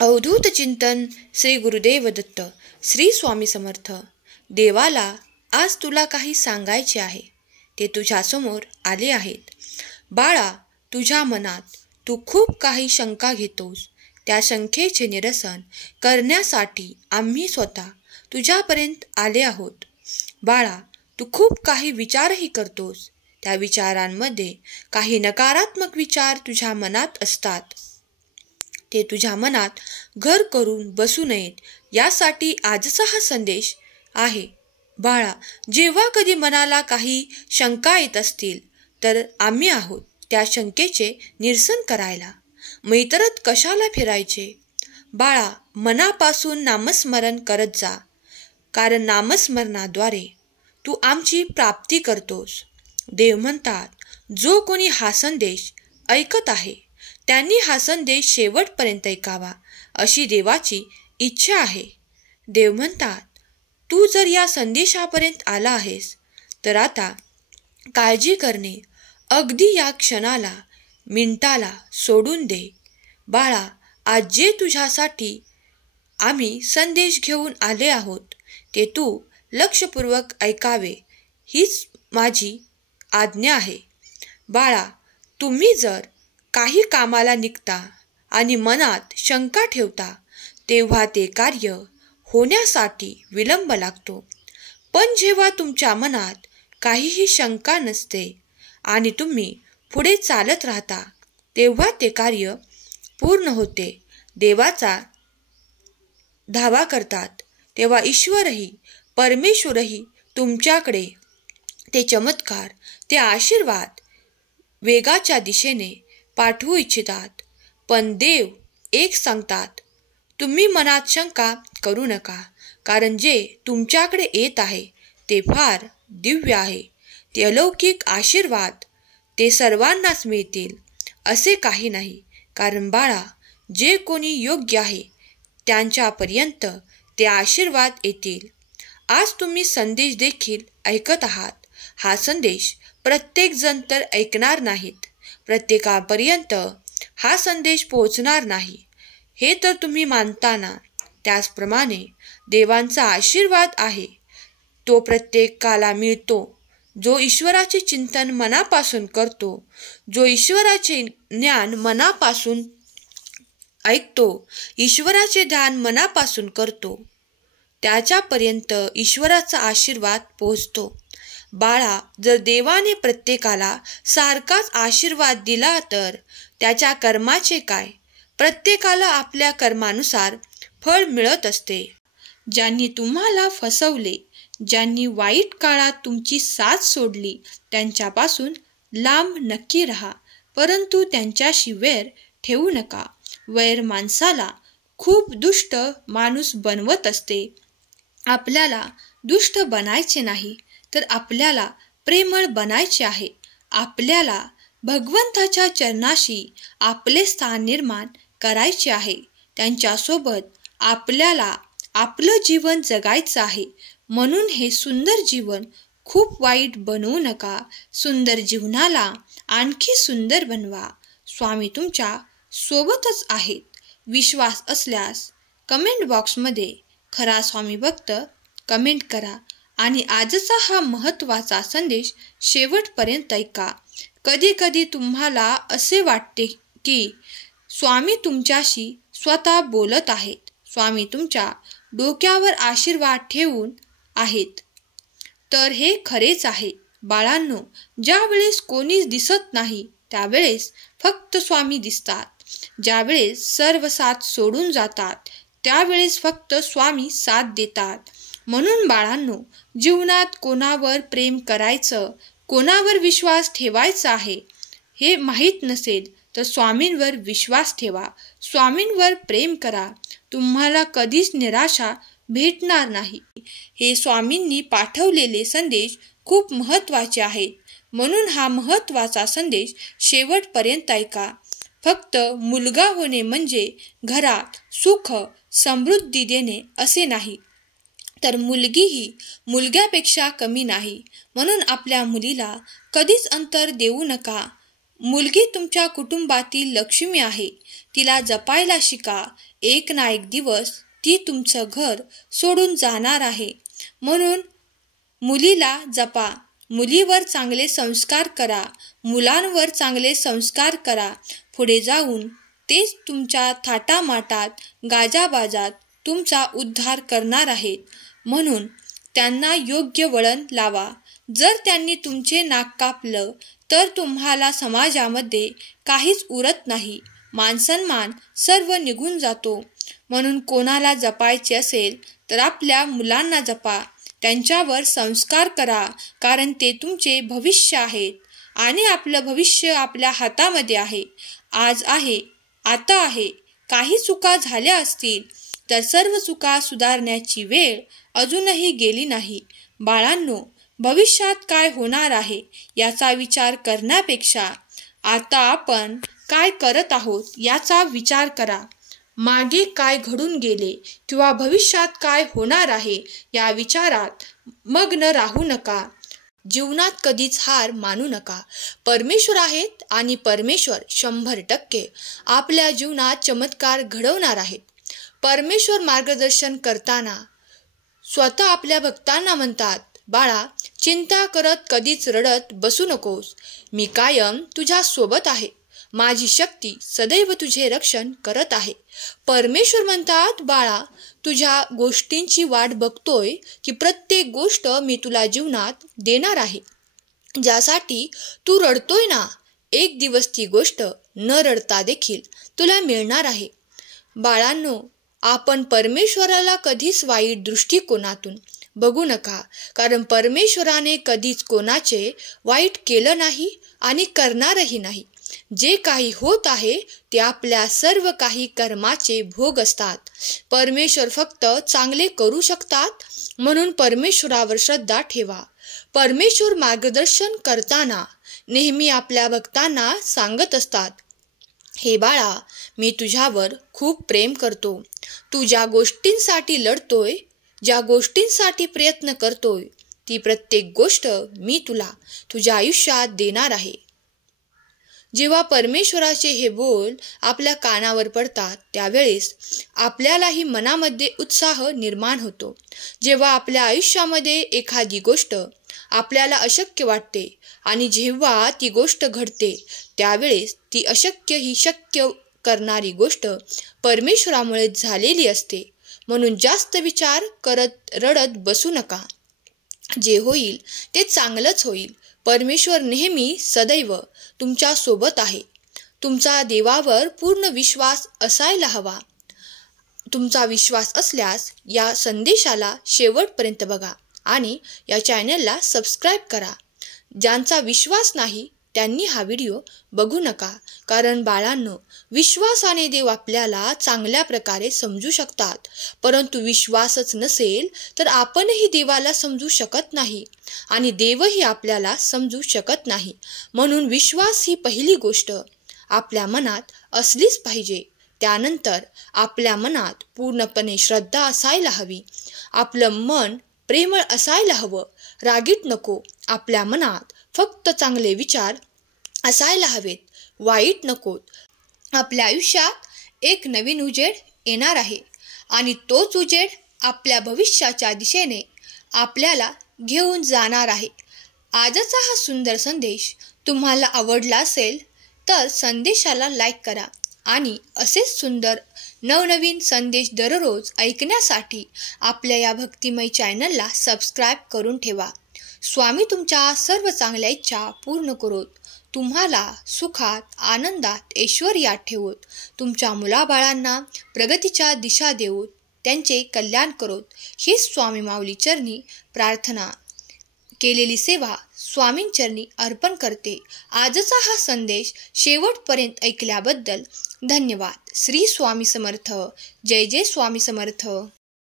अवधूत चिंतन श्री गुरुदेव दत्त. श्री स्वामी समर्थ. देवाला आज तुला काही सांगायचे आहे. ते तुझ्यासमोर आले आहेत. बाळा, तुझ्या मनात तू खूप काही शंका घेतोस. त्या शंकेचे निरसन करण्यासाठी आम्ही स्वतः तुझ्यापर्यंत आले आहोत. बाळा, तू खूप काही विचारही करतोस. त्या विचारांमध्ये काही नकारात्मक विचार तुझ्या मनात असतात. ते तुझ्या मनात घर करून बसू नयेत यासाठी आजचा हा संदेश आहे. बाळा, जेव्हा कधी मनाला काही शंका येत असतील तर आम्ही आहोत त्या शंकेचे निरसन करायला. मग इतरत कशाला फिरायचे? बाळा, मनापासून नामस्मरण करत जा, कारण नामस्मरणाद्वारे तू आमची प्राप्ती करतोस. देव म्हणतात, जो कोणी हा संदेश ऐकत आहे त्यांनी हा संदेश शेवटपर्यंत ऐकावा अशी देवाची इच्छा आहे. देव म्हणतात, तू जर या संदेशापर्यंत आला आहेस तर आता काळजी करणे अगदी या क्षणाला मिनिटाला सोडून दे. बाळा, आज जे तुझ्यासाठी आम्ही संदेश घेऊन आले आहोत ते तू लक्षपूर्वक ऐकावे हीच माझी आज्ञा आहे. बाळा, तुम्ही जर काही कामाला निघता आणि मनात शंका ठेवता तेव्हा ते कार्य होण्यासाठी विलंब लागतो. पण जेव्हा तुमच्या मनात काहीही शंका नसते आणि तुम्ही पुढे चालत राहता तेव्हा ते कार्य पूर्ण होते. देवाचा धावा करतात तेव्हा ईश्वरही परमेश्वरही तुमच्याकडे ते चमत्कार, ते आशीर्वाद वेगाच्या दिशेने पाठवू इच्छितात. पण देव एक सांगतात, तुम्ही मनात शंका करू नका, कारण जे तुमच्याकडे येत आहे ते फार दिव्य आहे. ते अलौकिक आशीर्वाद ते सर्वांनाच मिळतील असे काही नाही. कारण बाळा, जे कोणी योग्य आहे त्यांच्यापर्यंत ते आशीर्वाद येतील. आज तुम्ही संदेश देखील ऐकत आहात. हा संदेश प्रत्येक जण तर ऐकणार नाहीत, प्रत्येकापर्यंत हा संदेश पोहोचणार नाही हे तर तुम्ही मानता ना. त्याचप्रमाणे देवांचा आशीर्वाद आहे तो प्रत्येकाला मिळतो. जो ईश्वराचे चिंतन मनापासून करतो, जो ईश्वराचे ज्ञान मनापासून ऐकतो, ईश्वराचे ध्यान मनापासून करतो, त्याच्यापर्यंत ईश्वराचा आशीर्वाद पोहोचतो. बाळा, जर देवाने प्रत्येकाला सारखाच आशीर्वाद दिला तर त्याच्या कर्माचे काय? प्रत्येकाला आपल्या कर्मानुसार फळ मिळत असते. ज्यांनी तुम्हाला फसवले, ज्यांनी वाईट काळात तुमची साथ सोडली त्यांच्यापासून लांब नक्की राहा, परंतु त्यांच्याशी वैर ठेवू नका. वैर माणसाला खूप दुष्ट माणूस बनवत असते. आपल्याला दुष्ट बनायचे नाही तर आपल्याला प्रेमळ बनायचे आहे. आपल्याला भगवंताच्या चरणाशी आपले स्थान निर्माण करायचे आहे. त्यांच्यासोबत आपल्याला आपलं जीवन जगायचं आहे. म्हणून हे सुंदर जीवन खूप वाईट बनवू नका. सुंदर जीवनाला आणखी सुंदर बनवा. स्वामी तुमच्या सोबतच आहेत. विश्वास असल्यास कमेंट बॉक्समध्ये खरा स्वामी भक्त कमेंट करा आणि आजचा हा महत्त्वाचा संदेश शेवटपर्यंत ऐका. कधी कधी तुम्हाला असे वाटते की स्वामी तुमच्याशी स्वतः बोलत आहेत. स्वामी तुमच्या डोक्यावर आशीर्वाद ठेवून आहेत, तर हे खरेच आहे. बाळांनो, ज्या वेळेस कोणीच दिसत नाही त्यावेळेस फक्त स्वामी दिसतात. ज्यावेळेस सर्व साथ सोडून जातात त्यावेळेस फक्त स्वामी साथ देतात. म्हणून बाळांनो, जीवनात कोणावर प्रेम करायचं, कोणावर विश्वास ठेवायचा आहे हे माहीत नसेल तर स्वामींवर विश्वास ठेवा, स्वामींवर प्रेम करा. तुम्हाला कधीच निराशा भेटणार नाही. हे स्वामींनी पाठवलेले संदेश खूप महत्त्वाचे आहेत. म्हणून हा महत्त्वाचा संदेश शेवटपर्यंत ऐका. फक्त मुलगा होणे म्हणजे घरात सुख समृद्धी देणे असे नाही, तर मुलगीही मुलग्यापेक्षा कमी नाही. म्हणून आपल्या मुलीला कधीच अंतर देऊ नका. मुलगी तुमच्या कुटुंबातील लक्ष्मी आहे. तिला जपायला शिका. एक ना एक दिवस ती तुमचं घर सोडून जाणार आहे. म्हणून मुलीला जपा. मुलीवर चांगले संस्कार करा. मुलांवर चांगले संस्कार करा. पुढे जाऊन तेच तुमच्या थाटामाटात गाजाबाजात तुमचा उद्धार करणार आहेत. म्हणून त्यांना योग्य वळण लावा. जर त्यांनी तुमचे नाक कापलं तर तुम्हाला समाजामध्ये काहीच उरत नाही. मानसन्मान सर्व निघून जातो. म्हणून कोणाला जपायचे असेल तर आपल्या मुलांना जपा. त्यांच्यावर संस्कार करा, कारण ते तुमचे भविष्य आहेत आणि आपलं भविष्य आपल्या हातामध्ये आहे. आज आहे, आता आहे. काही चुका झाल्या असतील तर सर्व चुका सुधारण्याची वेळ अजूनही गेली नाही. बाळांनो, भविष्यात काय होणार आहे याचा विचार करण्यापेक्षा आता आपण काय करत आहोत याचा विचार करा. मागे काय घडून गेले किंवा भविष्यात काय होणार आहे या विचारात मग्न राहू नका. जीवनात कधीच हार मानू नका. परमेश्वर आहेत आणि परमेश्वर 100% आपल्या जीवनात चमत्कार घडवणार आहेत. परमेश्वर मार्गदर्शन करताना स्वतः आपल्या भक्तांना म्हणतात, बाळा, चिंता करत कधीच रडत बसू नकोस. मी कायम तुझ्या सोबत आहे. माझी शक्ती सदैव तुझे रक्षण करत आहे. परमेश्वर म्हणतात, बाळा, तुझ्या गोष्टींची वाट बघतोय की प्रत्येक गोष्ट मी तुला जीवनात देणार आहे. ज्यासाठी तू रडतोय ना, एक दिवस ती गोष्ट न रडता देखील तुला मिळणार आहे. बाळांनो, आपण परमेश्वराला कधीच वाईट दृष्टिकोनातून बघू नका, कारण परमेश्वराने कधीच कोणाचे वाईट केलं नाही आणि करणारही नाही. जे काही होत आहे ते आपल्या सर्व काही कर्माचे भोग असतात. परमेश्वर फक्त चांगले करू शकतात. म्हणून परमेश्वरावर श्रद्धा ठेवा. परमेश्वर मार्गदर्शन करताना नेहमी आपल्या भक्तांना सांगत असतात, हे बाळा, मी तुझ्यावर खूप प्रेम करतो. तू ज्या गोष्टींसाठी लढतोय, ज्या गोष्टींसाठी प्रयत्न करतोय, ती प्रत्येक गोष्ट मी तुला तुझ्या आयुष्यात देणार आहे. जेव्हा परमेश्वराचे हे बोल आपल्या कानावर पडतात त्यावेळेस आपल्यालाही मनामध्ये उत्साह निर्माण होतो. जेव्हा आपल्या आयुष्यामध्ये एखादी गोष्ट आपल्याला अशक्य वाटते आणि जेव्हा ती गोष्ट घडते त्यावेळेस ती अशक्य ही शक्य करणारी गोष्ट परमेश्वरामुळेच झालेली असते. म्हणून जास्त विचार करत रडत बसू नका. जे होईल ते चांगलंच होईल. परमेश्वर नेहमी सदैव तुमच्या सोबत आहे. तुमचा देवावर पूर्ण विश्वास असायला हवा. तुमचा विश्वास असल्यास या संदेशाला शेवटपर्यंत बघा आणि या चॅनलला सबस्क्राईब करा. ज्यांचा विश्वास नाही त्यांनी हा व्हिडिओ बघू नका, कारण बाळांनो, विश्वासाने देव आपल्याला चांगल्या प्रकारे समजू शकतात. परंतु विश्वासच नसेल तर आपणही देवाला समजू शकत नाही आणि देवही आपल्याला समजू शकत नाही. म्हणून विश्वास ही पहिली गोष्ट आपल्या मनात असलीच पाहिजे. त्यानंतर आपल्या मनात पूर्णपणे श्रद्धा असायला हवी. आपलं मन प्रेमळ असायला हवं, रागीट नको. आपल्या मनात फक्त चांगले विचार असायला हवेत, वाईट नकोत. आपल्या आयुष्यात एक नवीन उजेड येणार आहे आणि तोच उजेड आपल्या भविष्याच्या दिशेने आपल्याला घेऊन जाणार आहे. आजचा हा सुंदर संदेश तुम्हाला आवडला असेल तर संदेशाला लाईक करा आणि असेच सुंदर नवनवीन संदेश दररोज ऐकण्यासाठी आपल्या या भक्तिमय चॅनलला सबस्क्राईब करून ठेवा. स्वामी तुमच्या सर्व चांगल्या इच्छा पूर्ण करोत. तुम्हाला सुखात, आनंदात, ऐश्वर्यात ठेवोत. तुमच्या मुलाबाळांना प्रगतीच्या दिशा देवोत. त्यांचे कल्याण करोत. ही स्वामी माऊली चरणी प्रार्थना. केलेली सेवा स्वामींचरणी अर्पण करते. आजचा हा संदेश शेवटपर्यंत ऐकल्याबद्दल धन्यवाद. श्री स्वामी समर्थ. जय जय स्वामी समर्थ.